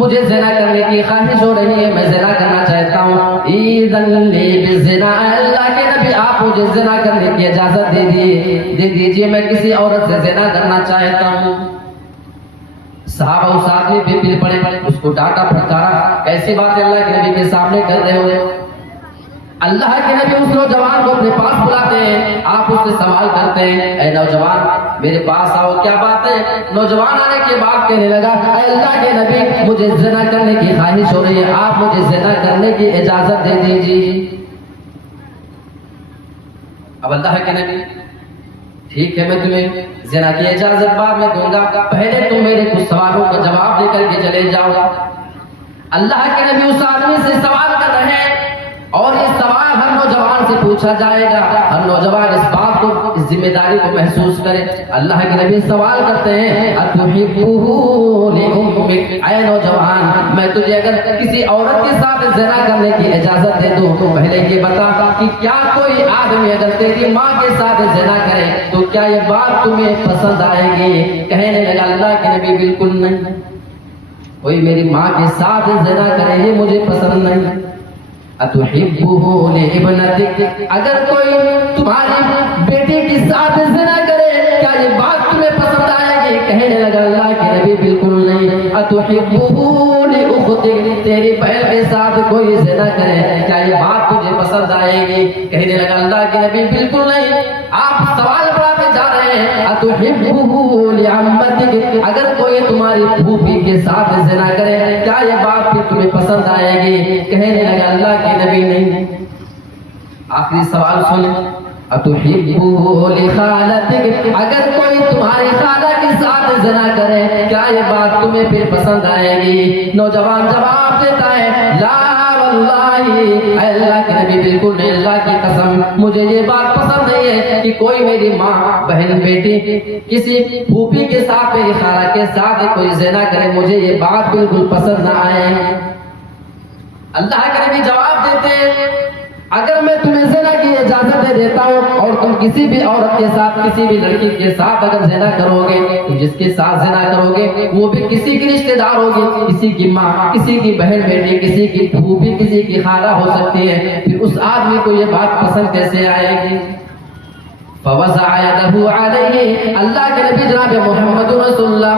مجھے زنا کرنے کی خواہش ہو رہی ہے، میں زنا کرنا چاہتا ہوں، اذن لی بالزنا، اللہ کے نبی آپ مجھے زنا کرنے کی اجازت دے دیجئے، میں کسی عورت سے زنا کرنا چاہتا ہوں۔ صحابہ اس آدمی پہ پھر پڑے، اس کو ڈانٹا پھٹکارا، کیسی بات ہے اللہ کے نبی کے سامنے کر رہے ہوئے؟ اللہ کے نبی اس نوجوان کو اپنے پاس بلاتے ہیں، آپ اس سے سوال کرتے ہیں، اے نوجوان میرے پاس آؤ، کیا بات ہے؟ نوجوان آنے کے بعد کہنے لگا، اے اللہ کے نبی مجھے زنا کرنے کی خواہش ہو رہی ہے، آپ مجھے زنا کرنے کی اجازت دے دیجیے۔ اب اللہ کے نبی، ٹھیک ہے میں تمہیں زنا کی اجازت بعد میں دوں گا، پہلے تم میرے کچھ سوالوں کا جواب دے کر کے چلے جاؤ۔ اللہ کے نبی اس آدمی سے سوال کر رہے ہیں، اور یہ سوال ہر نوجوان سے پوچھا جائے گا، ہر نوجوان اس بات کو، اس ذمہ داری کو محسوس کرے۔ اللہ کے نبی سوال کرتے ہیں، اتحبہ لأمک، اے نوجوان میں تجھے اگر کسی عورت کے ساتھ زنا کرنے کی اجازت دے دوں تو پہلے یہ بتا کہ کیا کوئی آدمی اگر تیری ماں کے ساتھ زنا کرے تو کیا یہ بات تمہیں پسند آئے گی؟ کہنے لگا اللہ کے نبی بالکل نہیں، کوئی میری ماں کے ساتھ زنا کرے یہ مجھے پسند نہیں۔ اتحبہ لابنتک، اگر کوئی تمہاری بیٹی کے ساتھ زنا کرے کیا یہ بات تمہیں پسند آئے گی؟ کہنے لگا اللہ کے نبی بالکل نہیں۔ اتحبہ لاختک، تیری بہن کے ساتھ کوئی زنا کرے کیا یہ بات تجھے پسند آئے گی؟ کہنے لگا اللہ کے نبی بالکل نہیں۔ آپ سوال بڑھاتے جا رہے ہیں، اتحبہ لعمتک، اگر کوئی تمہاری پھوپھی کے ساتھ زنا کرے کیا یہ بات پھر تمہیں پسند آئے گی؟ کہنے لگا اللہ کے نبی نہیں۔ آخری سوال سنیں، اتحبہ لخالتک، اگر کوئی تمہاری خالہ کے ساتھ زنا کرے کیا یہ بات تمہیں پھر پسند آئے گی؟ نوجوان جواب دیتا ہے، لا واللہ، اے اللہ کے نبی بالکل نہیں، اللہ کی قسم مجھے یہ بات پسند نہیں ہے کہ کوئی میری ماں، بہن، بیٹی کسی پھوپھی کے ساتھ، میری خالہ کے ساتھ کوئی زنا کرے، مجھے یہ بات بالکل پسند نہ آئے۔ اللہ کے نبی جواب دیتے ہیں، اگر میں تمہیں زنا کی اجازت دے دیتا ہوں اور تم کسی بھی عورت کے ساتھ، کسی بھی لڑکی کے ساتھ اگر زنا کرو گے تو جس کے ساتھ زنا کرو گے وہ بھی کسی کی رشتہ دار ہوگی، کسی کی ماں، کسی کی بہن بیٹی، کسی کی پھوپھی، کسی کی خالہ ہو سکتی ہے، پھر اس آدمی کو یہ بات پسند کیسے آئے گی؟ فوضع يده علیہ، اللہ کے نبی جناب محمد رسول اللہ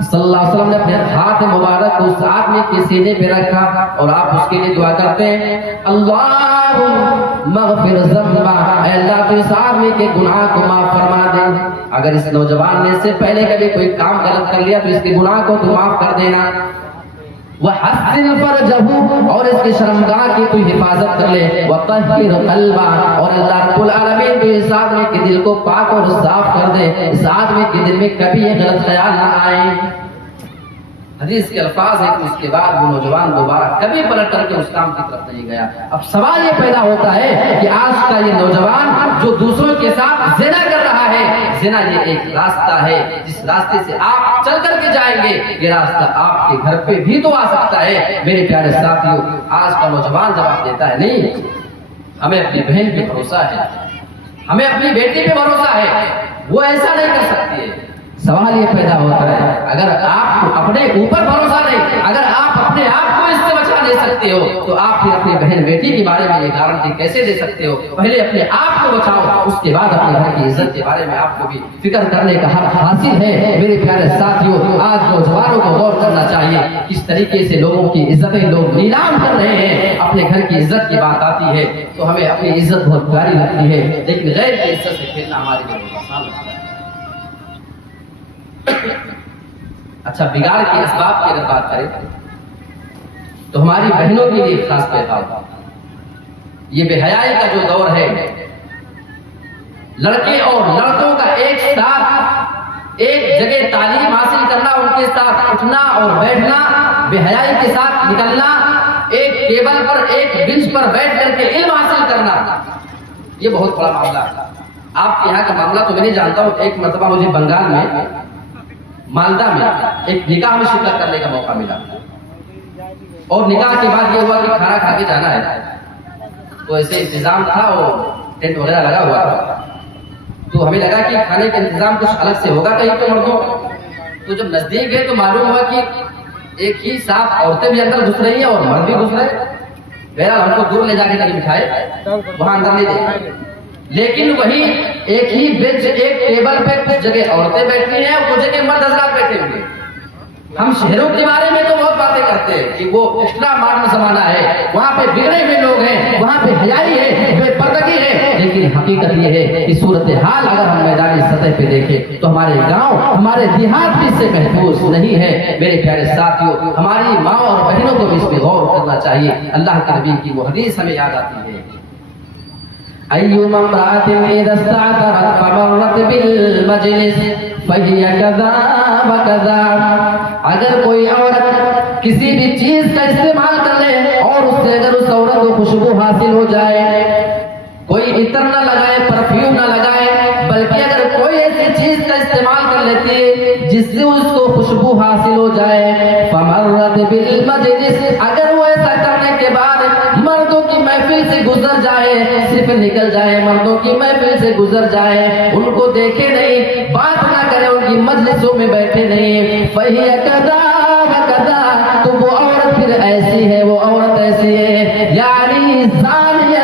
صلی اللہ علیہ وسلم نے اپنے ہاتھ مبارک کو اس آدمی کے سینے پہ رکھا اور آپ اس کے لیے دعا کرتے ہیں، اللہم مغفر ذنبہ، اے اللہ تو اس آدمی کے گناہ کو معاف فرما دے۔ اگر اس نوجوان نے اس سے پہلے کبھی کوئی کام غلط کر لیا تو اس کے گناہ کو تو معاف کر دینا۔ وحسن فرجہ، اور اس کی شرمگاہ کی کوئی حفاظت کر لے، وطہر قلبہ، اور اللہ رب العالمین تو اس آدمی کے دل کو پاک اور صاف کر دے، اس آدمی کے دل میں کبھی یہ غلط خیال نہ آئے۔ حدیث کے الفاظ ہے کہ اس کے بعد وہ نوجوان دوبارہ کبھی پلٹ کر کے اس کام کی طرف نہیں گیا۔ اب سوال یہ پیدا ہوتا ہے کہ آج کا یہ نوجوان جو دوسروں کے ساتھ زنا کر رہا ہے، زنا یہ ایک راستہ ہے جس راستے سے آپ چل کر کے جائیں گے، یہ راستہ آپ کے گھر پہ بھی تو آ سکتا ہے۔ میرے پیارے ساتھیوں، آج کا نوجوان جواب دیتا ہے، نہیں، ہمیں اپنی بہن پہ بھروسہ ہے، ہمیں اپنی بیٹی پہ بھروسہ ہے، وہ ایسا نہیں کر سکتی ہے۔ سوال یہ پیدا ہوتا ہے، اگر آپ کو اپنے اوپر بھروسہ نہیں، اگر آپ اپنے آپ کو اس سے بچا نہیں سکتے ہو تو آپ پھر اپنی بہن بیٹی کے بارے میں یہ گارنٹی کیسے دے سکتے ہو؟ پہلے اپنے آپ کو بچاؤ، اس کے بعد اپنے گھر کی عزت کے بارے میں آپ کو بھی فکر کرنے کا حق حاصل ہے۔ میرے پیارے ساتھیوں، آج نوجوانوں کو غور کرنا چاہیے کس طریقے سے لوگوں کی عزتیں لوگ نیلام کر رہے ہیں۔ اپنے گھر کی عزت کی بات آتی ہے تو ہمیں اپنی عزت بہت پیاری لگتی ہے، لیکن غیر کی عزت سے کھیلنا ہمارے لیے آسان لگتا ہے۔ اچھا، بگاڑ کے اسباب کی اگر بات کریں تو ہماری بہنوں کے لیے خاص پیغام، یہ بے حیائی کا جو دور ہے، لڑکے اور لڑکوں کا ایک ساتھ ایک جگہ تعلیم حاصل کرنا، ان کے ساتھ اٹھنا اور بیٹھنا، بے حیائی کے ساتھ نکلنا، ایک ٹیبل پر، ایک بنچ پر بیٹھ کر کے علم حاصل کرنا، یہ بہت بڑا معاملہ ہے۔ آپ کے یہاں کا معاملہ تو میں نہیں جانتا ہوں۔ ایک مرتبہ مجھے بنگال میں مالدہ میں ایک نکاح میں شرکت کرنے کا موقع ملا، اور نکاح کے بعد یہ ہوا کہ کھانا کھا کے جانا ہے، تو ایسے انتظام تھا اور ٹینٹ وغیرہ لگا ہوا تھا، تو ہمیں لگا کہ کھانے کا انتظام کچھ الگ سے ہوگا کہیں پہ مردوں، تو جب نزدیک گئے تو معلوم ہوا کہ ایک ہی ساتھ عورتیں بھی اندر گھس رہی ہیں اور مرد بھی گھس رہے ہیں. بہرحال ہم کو دور لے جا کے نہیں بٹھائے, وہاں اندر نہیں دے. لیکن وہی ایک ہی بینچ ایک ٹیبل پہ کچھ جگہ عورتیں بیٹھی ہیں اور کچھ جگہ مرد حضرات بیٹھے ہوئے ہیں. ہم شہروں کے بارے میں تو بہت باتیں کرتے ہیں کہ وہ ایکسٹرا ماڈرن زمانہ ہے, وہاں پہ بگڑے ہوئے لوگ ہیں, وہاں پہ حیائی ہے, بے پردگی ہے. لیکن حقیقت یہ ہے کہ صورتحال اگر ہم میدانی سطح پہ دیکھیں تو ہمارے گاؤں, ہمارے دیہات بھی اس سے محفوظ نہیں ہے. میرے پیارے ساتھیوں, ہماری ماں اور بہنوں کو بھی اس پہ غور کرنا چاہیے. اللہ کے نبی کی وہ حدیث ہمیں یاد آتی ہے, ایما امرأة اذا استعطرت فمرت بالمجلس فهي كذا وكذا. اگر کوئی عورت کسی بھی چیز کا استعمال کر لے اور اس سے اگر اس عورت کو خوشبو حاصل ہو جائے, کوئی عطر نہ لگائے, پرفیوم نہ لگائے, بلکہ اگر کوئی ایسی چیز کا استعمال کر لیتی ہے جس سے اس کو خوشبو حاصل ہو جائے, فمرت بالمجلس, اگر وہ ایسا کرنے کے بعد مردوں کی محفل سے گزر جائے, صرف نکل جائے, مردوں کی محفل سے گزر جائے, ان کو دیکھے نہیں, بات نہ کرے, ان کی مجلسوں میں بیٹھے نہیں, فَهِيَ كَذَا وَكَذَا, تو وہ عورت پھر ایسی ہے, وہ عورت ایسی ہے, یعنی زانیہ,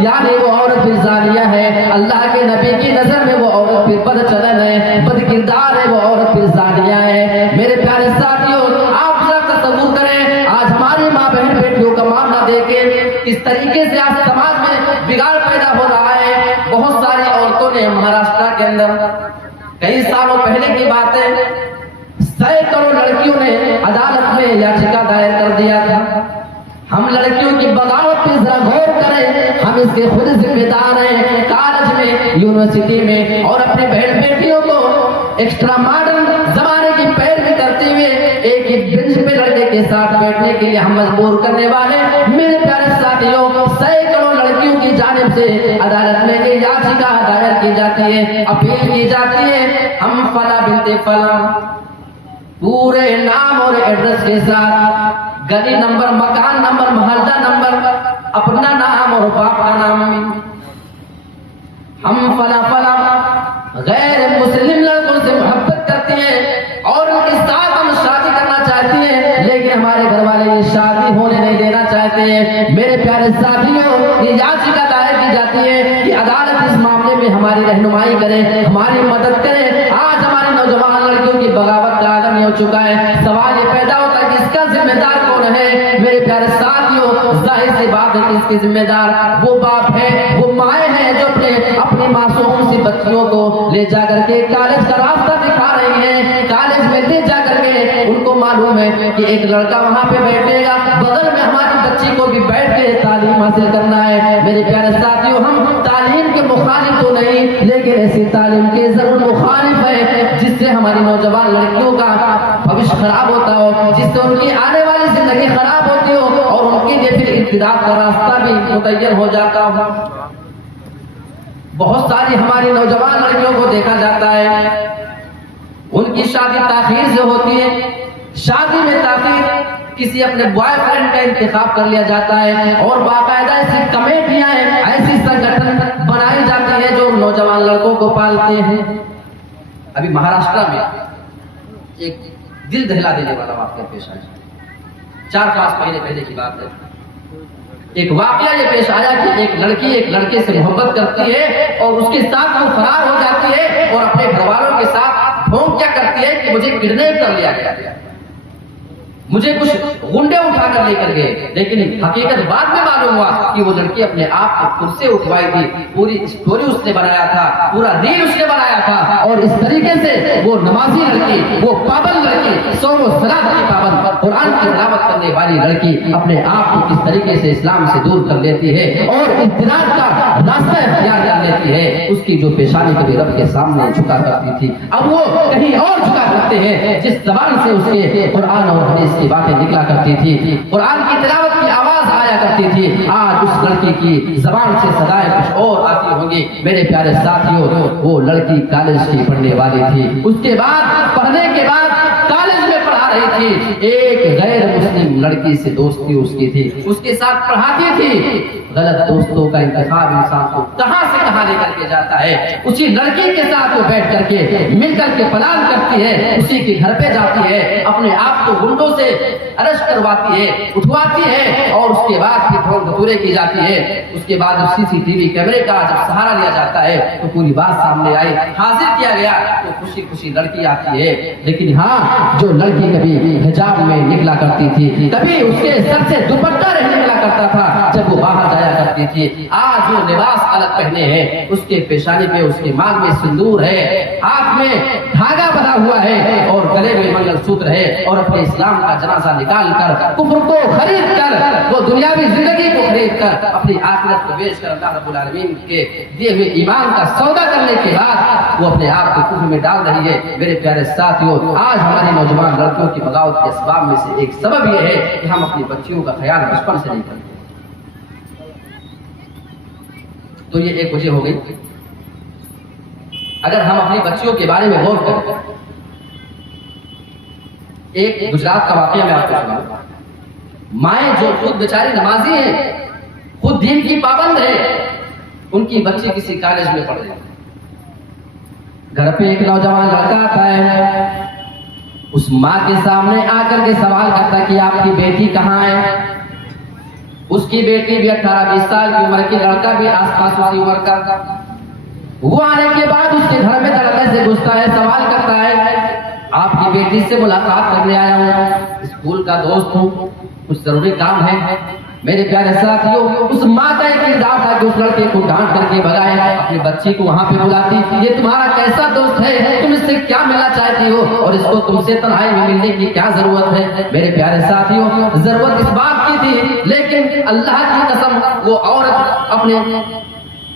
یعنی وہ عورت پھر زانیہ ہے. اللہ کے نبی کی نظر میں وہ عورت پھر بد چلن ہے, بد کردار ہے, وہ عورت پھر زانیہ ہے. میرے پیارے ساتھیوں, آپ ذرا تصور کریں, آج ہماری ماں بہن بیٹیوں کا معاملہ دیکھیں, اس طریقے سے آج سماج میں بگاڑ پیدا ہو رہا ہے. بہت ساری عورتوں نے مہاراشٹر کے اندر کئی سالوں پہلے کی بات ہے, سینکڑوں لڑکیوں نے عدالت میں یاچکا دائر کر دیا تھا. ہم لڑکیوں کی بغاوت پہ ذرا غور کریں, ہم اس کے خود ذمہ دار ہیں. کالج میں, یونیورسٹی میں, اور اپنے بہن بیٹیوں کو ایکسٹرا ماڈرن زمانے کی پیروی کرتے ہوئے ایک ہی بینچ پہ لڑکے کے ساتھ بیٹھنے کے لیے ہم مجبور کرنے والے. میرے پیارے ساتھیوں, سینکڑوں لڑکیوں کی جانب سے عدالت میں یہ یاچکا دائر کی جاتی ہے, اپیل کی جاتی ہے, ہم فلاں بنت فلاں پورے نام اور ایڈریس کے ساتھ, گلی نمبر, مکان نمبر, محلہ نمبر, اپنا نام اور باپ کا نام, ہم فلاں فلاں غیر مسلم لڑکوں سے محبت کرتی ہیں اور ان کے ساتھ ہم شادی کرنا چاہتی ہیں, لیکن ہمارے گھر والے یہ شادی ہونے نہیں دینا چاہتے ہیں. میرے پیارے ساتھیوں, یہ یاچکا دائر کی جاتی ہے کہ عدالت اس معاملے میں ہماری رہنمائی کرے, ہماری مدد کرے. آج ہماری نوجوان لڑکیوں کی بغاوت کا عالم یہ ہو چکا ہے. سوال یہ پیدا ہوتا ہے کہ اس کا ذمہ دار کون ہے؟ میرے پیارے ساتھیوں, ظاہر سی بات ہے کہ اس کے ذمہ دار وہ باپ ہے, وہ مائیں ہیں جو اپنی معصوم سی بچیوں کو لے جا کر کے کالج کا راستہ دکھا رہی ہیں. کالج میں لے جا کر کے ان کو معلوم ہے کہ ایک لڑکا وہاں پہ بیٹھے گا, بغل میں ہماری بچی کو بھی بیٹھ کے تعلیم حاصل کرنا ہے. میرے پیارے ساتھیوں, ہم تعلیم کے مخالف تو نہیں, لیکن ایسی تعلیم کے ضرور مخالف ہے جس سے ہماری نوجوان لڑکیوں کا بھوشیہ خراب ہوتا ہو, جس سے ان کی آنے والی زندگی خراب ہوتی ہو اور ان کے لیے پھر ارتداد کا راستہ بھی متعین ہو جاتا ہو. بہت ساری ہماری نوجوان لڑکیوں کو دیکھا جاتا ہے, ان کی شادی تاخیر سے ہوتی ہے. شادی میں تاخیر, کسی اپنے بوائے فرینڈ کا انتخاب کر لیا جاتا ہے اور باقاعدہ ایسی کمیٹیاں ہیں, ایسی سنگٹھن بنائی جاتی ہیں جو نوجوان لڑکوں کو پالتے ہیں. ابھی مہاراشٹر میں ایک دل دہلا دینے والا واقعہ پیش آیا, 4-5 مہینے پہلے کی بات ہے. ایک واقعہ یہ پیش آیا کہ ایک لڑکی ایک لڑکے سے محبت کرتی ہے اور اس کے ساتھ وہ فرار ہو جاتی ہے اور اپنے گھر والوں کے ساتھ ڈھونگ کیا کرتی ہے کہ مجھے کڈنیپ کر لیا گیا, مجھے کچھ گنڈے اٹھا کر لے کر گئے. لیکن حقیقت بعد میں معلوم ہوا کہ وہ لڑکی اپنے آپ کو خود سے اٹھوائی تھی. پوری اسٹوری اس نے بنایا تھا, پورا ریل اس نے بنایا تھا, اور اس طریقے سے وہ نمازی لڑکی, وہ پابند لڑکی, صوم و صلاۃ کی پابند, قرآن کی تلاوت کرنے والی لڑکی اپنے آپ کو کس طریقے سے اسلام سے دور کر لیتی ہے اور ارتداد کا راستہ اختیار کر لیتی ہے. اس کی جو پیشانی کبھی رب کے سامنے جھکا کرتی تھی, اب وہ کہیں اور جھکا کرتے ہیں. جس زبان سے اس کے قرآن اور حدیث کی باتیں نکلا کرتی تھی, قرآن کی تلاوت کی آواز آیا کرتی تھی, آج اس لڑکی کی زبان سے صدائیں کچھ اور آتی ہوں گی. میرے پیارے ساتھیوں, وہ لڑکی کالج کی پڑھنے والی تھی. اس کے بعد پڑھنے کے بعد کالج میں پڑھا رہی تھی، ایک غیر مسلم لڑکی سے دوستی اس کی تھی، اس کے ساتھ پڑھاتی تھی۔ غلط دوستوں کا انتخاب انسان کو کہاں سے کہاں لے کر کے جاتا ہے۔ اسی لڑکی کے ساتھ وہ بیٹھ کر کے مل کر کے پلان کرتی ہے، اسی کے گھر پہ جاتی ہے، اپنے آپ کو گنڈوں سے ارسٹ کرواتی ہے، اٹھواتی ہے، اور اس کے بعد پھر ڈھول ڈھکورے کی جاتی ہے۔ اس کے بعد جب CCTV کیمرے کا جب سہارا لیا جاتا ہے تو پوری بات سامنے آئی، حاضر کیا گیا تو خوشی خوشی لڑکی آتی ہے۔ لیکن ہاں، جو لڑکی کبھی حجاب میں نکلا کرتی تھی، کبھی اس کے سر سے دوپٹہ نہیں نکلا کرتا تھا جب وہ باہر جایا کرتی تھی، آج وہ لباس الگ پہنے ہیں، اس کے پیشانی پہ اس کے مانگ میں سندور ہے، ہاتھ میں دھاگا بنا ہوا ہے، اور گلے میں منگل سوتر ہے، اور اپنے اسلام کا جنازہ نکال کر کفر کو خرید کر، وہ دنیاوی زندگی کو خرید کر، اپنی آخرت کو بیچ کر اللہ رب العالمین کے دیے ہوئے ایمان کا سودا کرنے کے بعد وہ اپنے آپ کو کفر میں ڈال رہی ہے۔ میرے پیارے ساتھیوں، آج ہماری نوجوان لڑکیوں کی بغاوت کے اسباب میں سے ایک سبب یہ ہے کہ ہم اپنی بچیوں کا خیال بچپن سے نہیں کرتے۔ تو یہ ایک وجہ ہو گئی۔ اگر ہم اپنی بچیوں کے بارے میں غور کریں، ایک گجرات کا واقعہ میں آپ کو سناؤں۔ مائیں جو خود بیچاری نمازی ہیں، خود دین کی پابند ہے، ان کی بچی کسی کالج میں پڑھ رہی ہے، گھر پہ ایک نوجوان لڑکا آتا ہے، اس ماں کے سامنے آ کر کے سوال کرتا ہے کہ آپ کی بیٹی کہاں ہے؟ اس کی بیٹی بھی 18-20 سال کی عمر کی، لڑکا بھی آس پاس اسی عمر کا۔ وہ آنے کے بعد اس کے گھر میں دروازے سے گھستا ہے، سوال کرتا ہے آپ کی بیٹی سے ملاقات کرنے آیا ہوں، اسکول کا دوست ہوں، کچھ ضروری کام ہے۔ میرے پیارے ساتھیوں، اس ماں کا ایک کردار تھا کہ اس لڑکے کو ڈانٹ کر کے بھگائے، اپنی بچی کو وہاں پہ بلاتی، یہ تمہارا کیسا دوست ہے، تم اس سے کیا ملنا چاہتی ہو، اور اس کو تم سے تنہائی میں ملنے کی کیا ضرورت ہے؟ میرے پیارے ساتھیوں، ضرورت اس بات کی تھی، لیکن اللہ کی قسم وہ عورت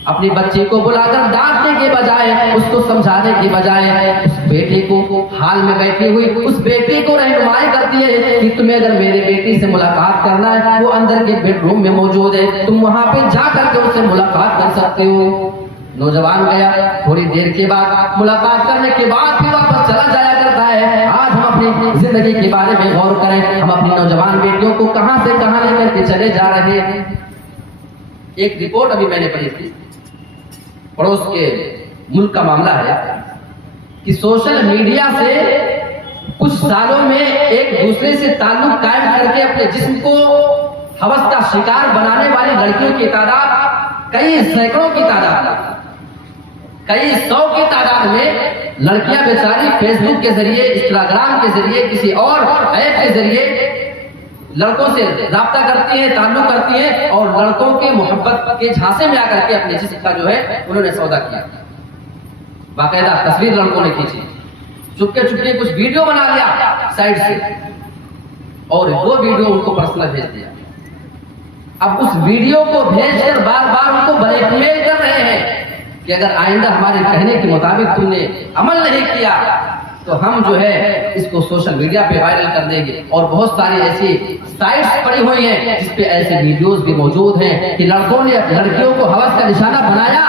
اپنی بچی کو بلا کر ڈانٹنے کے بجائے، اس کو سمجھانے کے بجائے، اس بیٹے کو حال میں بیٹھی ہوئی اس بیٹی کو رہنمائی کرتی ہے کہ تمہیں اگر میرے بیٹی سے ملاقات کرنا ہے، وہ اندر کے بیڈ روم میں موجود ہے، تم وہاں پہ جا کر کے اس سے ملاقات کر سکتے ہو۔ نوجوان گیا، تھوڑی دیر کے بعد ملاقات کرنے کے بعد پھر واپس چلا جایا کرتا ہے۔ آج ہم اپنی زندگی کے بارے میں غور کریں، ہم اپنی نوجوان بیٹیوں کو کہاں سے کہاں لے کر کے چلے جا رہے ہیں۔ ایک رپورٹ ابھی میں نے پڑھی تھی، پڑوس کے ملک کا معاملہ ہے کہ سوشل میڈیا سے کچھ سالوں میں ایک دوسرے سے تعلق قائم کر کے اپنے جسم کو ہوس کا شکار بنانے والی لڑکیوں کی تعداد کئی سینکڑوں کی تعداد، کئی سو کی تعداد میں لڑکیاں بیچاری فیس بک کے ذریعے، انسٹاگرام کے ذریعے، کسی اور ایپ کے ذریعے لڑکوں سے رابطہ کرتی ہیں، تعلق کرتی ہیں، اور لڑکوں کے محبت کے جھانسے میں آ کر کے اپنے جسم کا جو ہے انہوں نے سودا کیا۔ باقاعدہ تصویر لڑکوں نے کھینچی، چپکے چپکے کچھ ویڈیو بنا لیا سائڈ سے، اور وہ ویڈیو ان کو پرسنل بھیج دیا۔ اب اس ویڈیو کو بھیج کر بار بار ان کو بلیک میل کر رہے ہیں کہ اگر آئندہ ہمارے کہنے کے مطابق تم نے عمل نہیں کیا تو ہم جو ہے اس کو سوشل میڈیا پہ وائرل کر دیں گے۔ اور بہت ساری ایسی سائٹس پڑی ہوئی ہیں جس پہ ایسے ویڈیوز بھی موجود ہیں کہ لڑکوں نے لڑکیوں کو ہوس کا نشانہ بنایا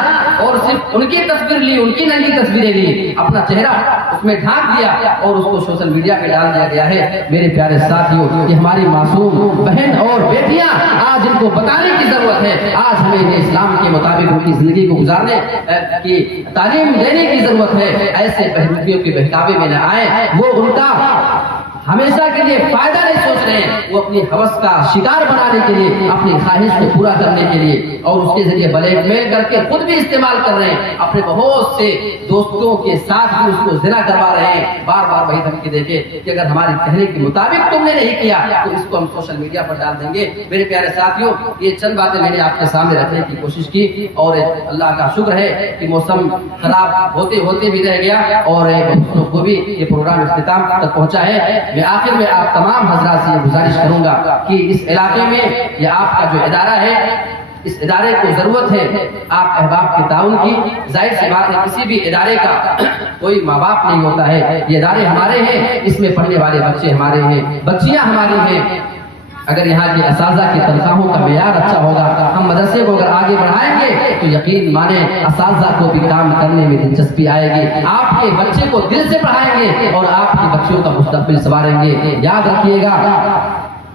اور صرف ان کی تصویر لی، ان کی ننگی تصویریں لی، اپنا چہرہ اس میں ڈھانپ دیا اور اس کو سوشل میڈیا پہ ڈال دیا گیا ہے۔ میرے پیارے ساتھیوں، یہ ہماری معصوم بہن اور بیٹیاں آج ان کو بتانے کی ضرورت ہے، آج ہمیں انہیں اسلام کے مطابق ان کی زندگی کو گزارنے کی تعلیم دینے کی ضرورت ہے۔ ایسے بہنویوں کے بہکاوے میں نہ آئے، وہ ان کا ہمیشہ کے لیے فائدہ نہیں سوچ رہے ہیں، وہ اپنی ہوس کا شکار بنانے کے لیے، اپنی خواہش کو پورا کرنے کے لیے، اور اس کے ذریعے بلیک میل کر کے خود بھی استعمال کر رہے ہیں، اپنے بہت سے دوستوں کے ساتھ بھی اس کو زنا کروا رہے ہیں، بار بار وہی دھمکی دے کے کہ اگر ہمارے کہنے کے مطابق تم نے نہیں کیا تو اس کو ہم سوشل میڈیا پر ڈال دیں گے۔ میرے پیارے ساتھیوں، یہ چند باتیں میں نے آپ کے سامنے رکھنے کی کوشش کی، اور اللہ کا شکر ہے کہ موسم خراب ہوتے ہوتے بھی رہ گیا اور دوستوں کو بھی یہ پروگرام اختتام تک پہنچا ہے۔ میں آخر میں آپ تمام حضرات سے یہ گزارش کروں گا کہ اس علاقے میں یہ آپ کا جو ادارہ ہے، اس ادارے کو ضرورت ہے آپ احباب کے تعاون کی۔ ظاہر سی بات ہے کسی بھی ادارے کا کوئی ماں باپ نہیں ہوتا ہے، یہ ادارے ہمارے ہیں، اس میں پڑھنے والے بچے ہمارے ہیں، بچیاں ہماری ہیں۔ اگر یہاں کے اساتذہ کی تنخواہوں کا معیار اچھا ہوگا، ہم مدرسے کو اگر آگے بڑھائیں گے تو یقین مانیں اساتذہ کو بھی کام کرنے میں دلچسپی آئے گی، آپ کے بچے کو دل سے پڑھائیں گے اور آپ کی بچیوں کا مستقبل سنواریں گے۔ یاد رکھیے گا،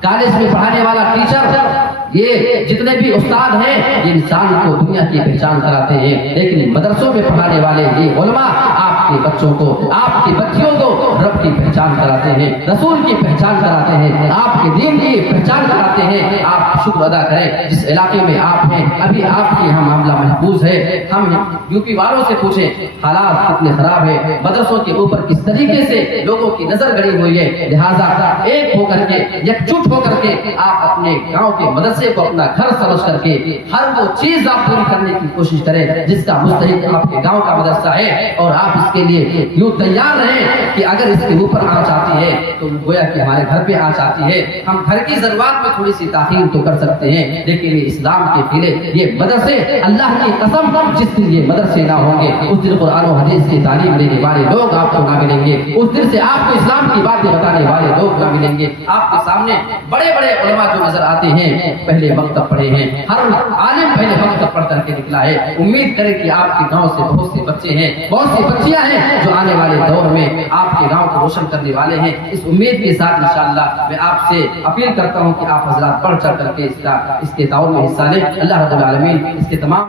کالج میں پڑھانے والا ٹیچر، یہ جتنے بھی استاد ہیں، یہ انسان کو دنیا کی پہچان کراتے ہیں، لیکن مدرسوں میں پڑھانے والے یہ علماء آپ کے بچوں کو، آپ کی بچیوں کو رب کی پہچان کراتے ہیں، رسول کی پہچان کراتے ہیں، آپ کے دین کی پہچان کراتے ہیں۔ آپ شکر ادا کریں جس علاقے میں آپ ہیں، ابھی آپ کے یہاں معاملہ محفوظ ہے۔ ہم یو پی والوں سے پوچھیں حالات کتنے خراب ہیں، مدرسوں کے اوپر کس طریقے سے لوگوں کی نظر گڑی ہوئی ہے۔ لہٰذا ایک ہو کر کے، یکجٹ ہو کر کے آپ اپنے گاؤں کے مدرسے کو اپنا گھر سمجھ کر کے ہر وہ چیز آپ پوری کرنے کی کوشش کریں جس کا مستحق آپ کے گاؤں کا مدرسہ ہے، اور آپ اس کے لیے یوں تیار رہیں کہ اگر اس کے اوپر آنچ آتی ہے تو گویا کہ ہمارے گھر پہ آنچ آتی ہے، ہم گھر کی ضرورت میں تھوڑی سی تاخیر تو کر سکتے ہیں، لیکن یہ اسلام کے قلعے، یہ مدرسے، اللہ کی قسم جس دن یہ مدرسے نہ ہوں گے اس دن قرآن و حدیث کی تعلیم دینے والے لوگ آپ کو نہ ملیں گے، اس دن سے آپ کو اسلام کی باتیں بتانے والے لوگ نہ ملیں گے۔ آپ کے سامنے بڑے بڑے علماء جو نظر آتے ہیں پہلے مکتب پڑھے ہیں، ہر عالم پہلے مکتب پڑھ کر کے نکلا ہے۔ امید کریں کہ آپ کے گاؤں سے بہت سے بچے ہیں، بہت سی بچیاں ہیں جو آنے والے دور میں آپ کے گاؤں کو روشن کرنے والے ہیں۔ اس امید کے ساتھ انشاءاللہ میں آپ سے اپیل کرتا ہوں کہ آپ حضرات بڑھ چڑھ کر کے اس کے تعاون میں حصہ لیں۔ اللہ رب العالمین اس کے تمام